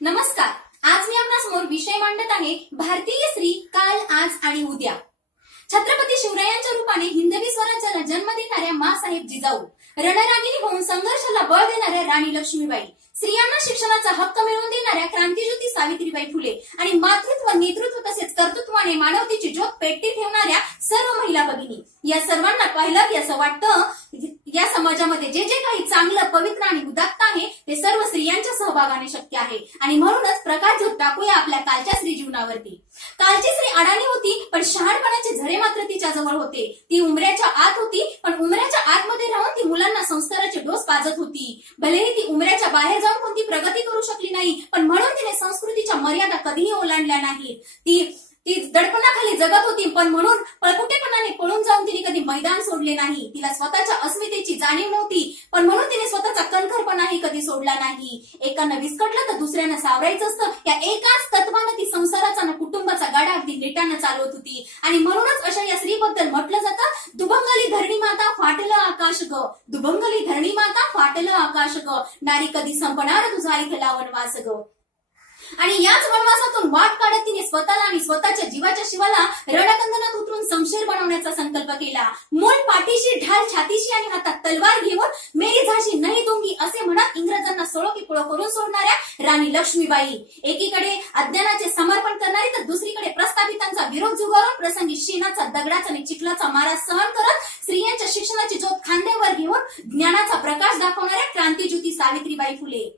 नमस्कार. आज मी आपणासमोर विषय मांडत आहे भारतीय स्त्री काल, आज आणि उद्या. छत्रपती शिवरायांच्या रूपाने हिंदवी स्वराज्याला जन्म देणाऱ्या माँसाहेब जिजाऊ, रणरागिणी होऊन संघर्षाला बळ देणाऱ्या राणी लक्ष्मीबाई, स्त्रियांना शिक्षणाचा हक्क मिळवून देणाऱ्या क्रांतिज्योती सावित्रीबाई फुले आणि मातृत्व, नेतृत्व तसेच कर्तृत्वाने मानवतेची ज्योत पेटती ठेवणाऱ्या सर्व महिला भगिनी, या सर्वांना पाहिलं की असं वाटतं या समाजामध्ये जे जे काही चांगलं, पवित्र आणि उदात्त आहे ते सर्व स्त्रियांच्या सहभागाने शक्य आहे. आणि म्हणूनच प्रकाशझोत टाकूया आपल्या कालच्या स्त्री जीवनावरती. कालची स्त्री अडाणी होती, पण शहाणपणाचे झरे मात्र तिच्या जवळ होते. ती उमऱ्याच्या आत होती, पण उमऱ्याच्या आतमध्ये राहून ती मुलांना संस्काराचे डोस पाजत होती. भलेही ती उमऱ्याच्या बाहेर जाऊन कोणती प्रगती करू शकली नाही, पण म्हणून तिने संस्कृतीच्या मर्यादा कधीही ओलांडल्या नाहीत. ती दडपणाखाली जगत होती, पण म्हणून पळकुटेपणाने पळून जाऊन तिने कधी मैदान सोडले नाही. तिला स्वतःच्या अस्मितेची जाणीव नव्हती, पण म्हणून तिने स्वतःचा कणखरपणाही कधी सोडला नाही. एकानं विस्कटलं तर दुसऱ्यानं सावरायचं असतं, या एकाच तत्वानं ती संसाराचा ना कुटुंबाचा गाडा अगदी नीटानं चालवत होती. आणि म्हणूनच अशा या स्त्रीबद्दल म्हटलं जातं, दुभंगली धरणी माता फाटलं आकाश ग, दुभंगली धरणी माता फाटलं आकाश ग, नारी कधी संपणार तुझा इथला वनवास ग. आणि याच वनवासातून वाट काढत तिने स्वतःला आणि स्वतःच्या जीवाच्या शिवाला रणकंदनात उतरून शमशेर बनवण्याचा संकल्प केला. मूळ पाठीशी, ढाल छातीशी आणि हातात तलवार घेऊन मेरी झाशी नाही दूंगी असे म्हणत इंग्रजांना सोळो की पुळो करून सोडणाऱ्या राणी लक्ष्मीबाई, एकीकडे अज्ञानाचे समर्पण करणारी तर दुसरीकडे प्रस्थापितांचा विरोध जुगारून प्रसंगी शेणाचा, दगडाचा आणि चिखलाचा मारा सहन करत स्त्रियांच्या शिक्षणाची ज्योत खांद्यावर घेऊन ज्ञानाचा प्रकाश दाखवणाऱ्या क्रांतिज्योती सावित्रीबाई फुले.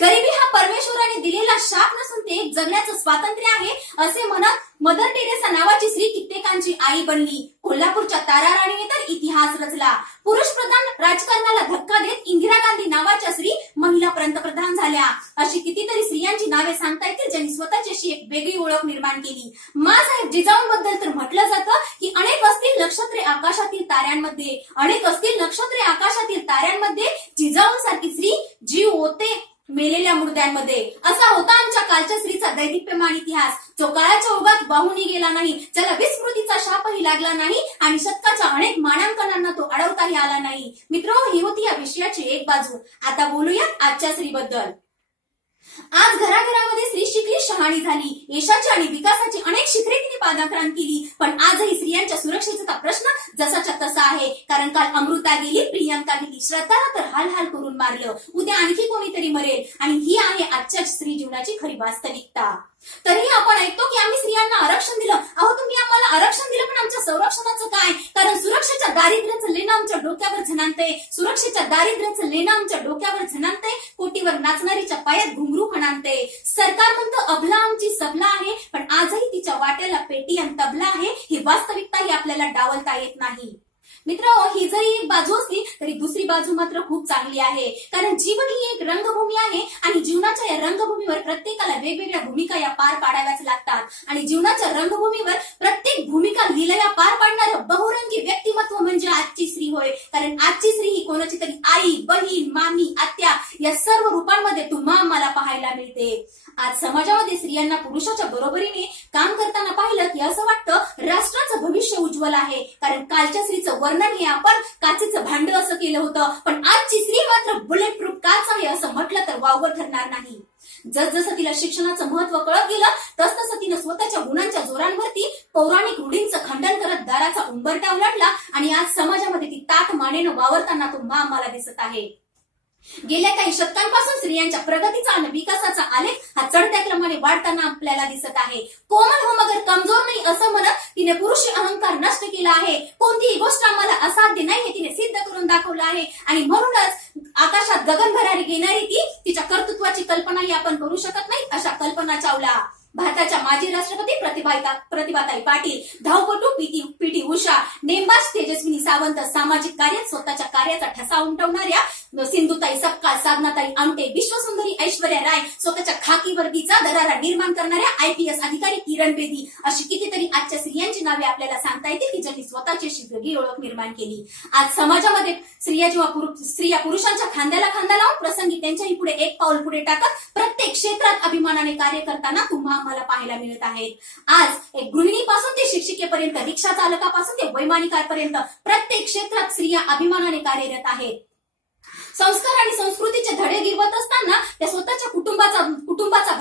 गरिबी हा परमेश्वराने दिलेला शाप नसून ते एक जगण्याचं स्वातंत्र्य आहे असे म्हणत मदर टेरेसा नावाची स्त्री कित्येकांची आई बनली. कोल्हापूरच्या ताराराणीने तर इतिहास रचला. पुरुष प्रधान राजकारणाला धक्का देत इंदिरा गांधी नावाच्या स्त्री महिला पंतप्रधान झाल्या. अशी कितीतरी स्त्रियांची नावे सांगता येतील ज्यांनी स्वतःची अशी एक वेगळी ओळख निर्माण केली. माँसाहेब जिजाऊंबद्दल तर म्हटलं जातं की अनेक असतील नक्षत्रे आकाशातील ताऱ्यांमध्ये, अनेक असतील नक्षत्रे आकाशातील ताऱ्यांमध्ये, जिजाऊंसारखी स्त्री जीव ओते मेलेल्या मुर्द्यांमध्ये. असा होता आमच्या कालच्या स्त्रीचा दैदिप्यमान इतिहास, जो काळाच्या ओघात वाहूनही गेला नाही, ज्याला विस्मृतीचा शापही लागला नाही आणि शतकाच्या अनेक मानांकनांना तो अडवताही आला नाही. मित्र, ही होती या विषयाची एक बाजू. आता बोलूया आजच्या स्त्रीबद्दल. आज घराघरामध्ये स्त्री शिकली, शहाणी झाली. यशाची आणि विकासाची अनेक शिखरे तिने पादाक्रांत केली, पण आजही स्त्रियांच्या सुरक्षेचा प्रश्न जसाच्या तसा आहे. कारण काल अमृता गेली, प्रियंका गेली, श्रद्धाला तर हाल हाल करून मारलं, उद्या आणखी कोणीतरी मरेल. आणि ही आहे आजच्या स्त्री जीवनाची खरी वास्तविकता. तरीही आपण ऐकतो की आम्ही स्त्रियांना आरक्षण दिलं. अहो, तुम्ही आम्हाला आरक्षण दिलं, पण आमच्या संरक्षणाचं काय? कारण सुरक्षेच्या दारिद्र्याचं लेणं आमच्या डोक्यावर झणानतंय, सुरक्षेच्या दारिद्र्याचं लेणं आमच्या डोक्यावर झणानतंय, कोटीवर नाचणारीच्या पायात घुंगरू खणानतंय. सरकार म्हणतं अबला आमची सबला आहे, पण आजही तिच्या वाट्याला पेटी आणि तबला आहे. ही वास्तविकता ही आपल्याला डावलता येत नाही. मित्र, ही जरी एक बाजू असली तरी दुसरी बाजू मात्र खूप चांगली आहे. कारण जीवन ही एक रंगभूमी आहे आणि जीवनाच्या या रंगभूमीवर प्रत्येकाला वेगवेगळ्या भूमिका या पार पाडाव्याच लागतात. आणि जीवनाच्या रंगभूमीवर प्रत्येक भूमिका लीलया पार पाडणारं बहुरंगी व्यक्तिमत्व म्हणजे आजची स्त्री होय. कारण आजची स्त्री ही कोणाची तरी आई, बहीण, मामी, आत्या या सर्व रूपांमध्ये तुम्हा मला पाहायला मिळते. आज समाजामध्ये स्त्रियांना पुरुषाच्या बरोबरीने काम करताना पाहिलं की असं वाटतं राष्ट्राचं भविष्य उज्ज्वल आहे. कारण कालच्या स्त्रीचं वर्णन हे आपण काचेचं भांड असं केलं होतं, पण आजची स्त्री मात्र बुलेट प्रूफ काच आहे असं म्हटलं तर वावगं ठरणार नाही. जसजसं तिला शिक्षणाचं महत्व कळत गेलं तसतसं तिनं स्वतःच्या गुणांच्या जोरांवरती पौराणिक रूढींचं खंडन करत दाराचा उंबरठा ओलांडला आणि आज समाजामध्ये ती ताठ मानेनं वावरताना तो आम्हाला दिसत आहे. गेल्या काही शतकांपासून स्त्रियांच्या प्रगतीचा आणि विकासाचा आलेख हा चढत्या क्रमाने वाढताना आपल्याला दिसत आहे. कोमल हो मगर कमजोर नाही असं म्हणत तिने पुरुषी अहंकार नष्ट केला आहे. कोणतीही गोष्ट आम्हाला असाध्य नाही हे तिने सिद्ध करून दाखवलं आहे. आणि म्हणूनच आकाशात गगन भरारी घेणारी ती तिच्या कर्तृत्वाची कल्पनाही आपण करू शकत नाही अशा कल्पना चावला. भारताच्या माजी राष्ट्रपती प्रतिभाताई पाटील, धावपटू पीटी उषा, नेमबाज तेजस्विनी सावंत, सामाजिक कार्यात स्वतःच्या कार्याचा ठसा उमटवणाऱ्या सिंधुताई सपकाळ, साधनाताई आमटे, विश्वसुंदरी ऐश्वर्या राय, स्वतःच्या खाकी वर्दीचा दरारा निर्माण करणाऱ्या IPS अधिकारी किरण बेदी अशी कितीतरी आजच्या स्त्रियांची नावे आपल्याला सांगता येतील की ज्यांनी स्वतःची अशी वेगळी ओळख निर्माण केली. आज समाजामध्ये स्त्रिया पुरुषांच्या खांद्याला खांदा लावून प्रसंगी त्यांच्याही पुढे एक पाऊल पुढे टाकत प्रत्येक क्षेत्रात अभिमानाने कार्य करताना तुम्हा आम्हाला पाहायला मिळत आहेत. आज एक गृहिणीपासून ते शिक्षिकेपर्यंत, रिक्षा चालकापासून ते वैमानिकापर्यंत प्रत्येक क्षेत्रात स्त्रिया अभिमानाने कार्यरत आहेत. संस्कार आणि संस्कृतीचे धडे गिरवत असताना त्या स्वतःच्या कुटुंबाचा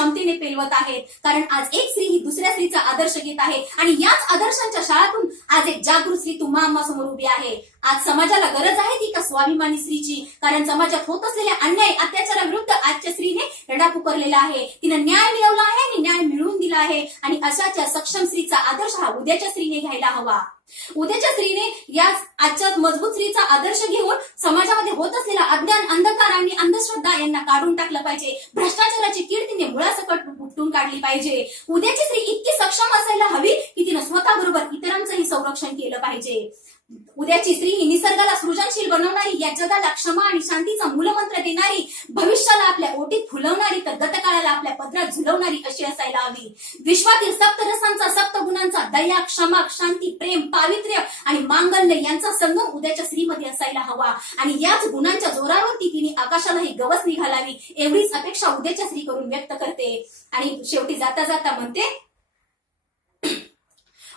क्षमतेने पेलवत आहेत. कारण आज एक स्त्री ही दुसऱ्या स्त्रीचा आदर्श घेत आहे आणि याच आदर्शांच्या शाळातून आज एक जागृत स्त्री तुम्हा आम्हा समोर उभी आहे. आज समाजाला गरज आहे ती का स्वाभिमानी स्त्रीची? कारण समाजात होत असलेल्या अन्याय अत्याचाराविरुद्ध आजच्या स्त्रीने लढा पुकारलेला आहे. तिनं न्याय मिळवला आहे आणि न्याय मिळवून दिला आहे आणि अशाच्या सक्षम स्त्रीचा आदर्श हा उद्याच्या स्त्रीने घ्यायला हवा. उद्याच्या स्त्रीने या आजच्या मजबूत स्त्रीचा आदर्श घेऊन समाजामध्ये होत असलेला अज्ञान, अंधकार आणि अंधश्रद्धा यांना काढून टाकलं पाहिजे. भ्रष्टाचाराची कीड तिने मुळासकट उपटून काढली पाहिजे. उद्याची स्त्री इतकी सक्षम असायला हवी की तिनं स्वतःबरोबर इतरांचंही संरक्षण केलं पाहिजे. उद्याची स्त्री ही निसर्गाला सृजनशील बनवणारी, या जगाला क्षमा आणि शांतीचा मूलमंत्र देणारी, भविष्याला आपल्या ओटीत फुलवणारी तर गतकाळाला आपल्या पदरात झुलवणारी अशी असायला हवी. विश्वातील सप्तरसांचा, सप्तगुणांचा दया, क्षमा, शांती, प्रेम, पावित्र्य आणि मांगल्य यांचा संगम उद्याच्या स्त्रीमध्ये असायला हवा आणि याच गुणांच्या जोरावरती तिने आकाशालाही गवसणी घालावी एवढीच अपेक्षा उद्याच्या स्त्री करून व्यक्त करते. आणि शेवटी जाता जाता म्हणते,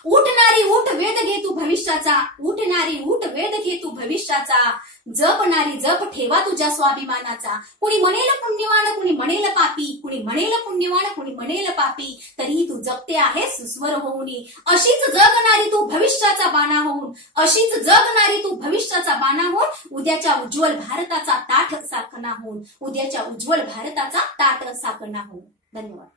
उठणारी उठ वेध घे तू भविष्याचा, उठणारी उठ वेध घे तू भविष्याचा, जपणारी जप ठेवा तुझ्या स्वाभिमानाचा. कुणी म्हणेल पुण्यवान, कुणी म्हणेल पापी, कुणी म्हणेल पुण्यवान, कुणी म्हणेल पापी, तरीही तू जपते आहे सुस्वर होऊनी. अशीच जगणारी तू भविष्याचा बाणा होऊन, अशीच जगणारी तू भविष्याचा बाणा होऊन, उद्याच्या उज्ज्वल भारताचा ताठ साकणा होऊन, उद्याच्या उज्ज्वल भारताचा ताठ साकणा होऊन. धन्यवाद.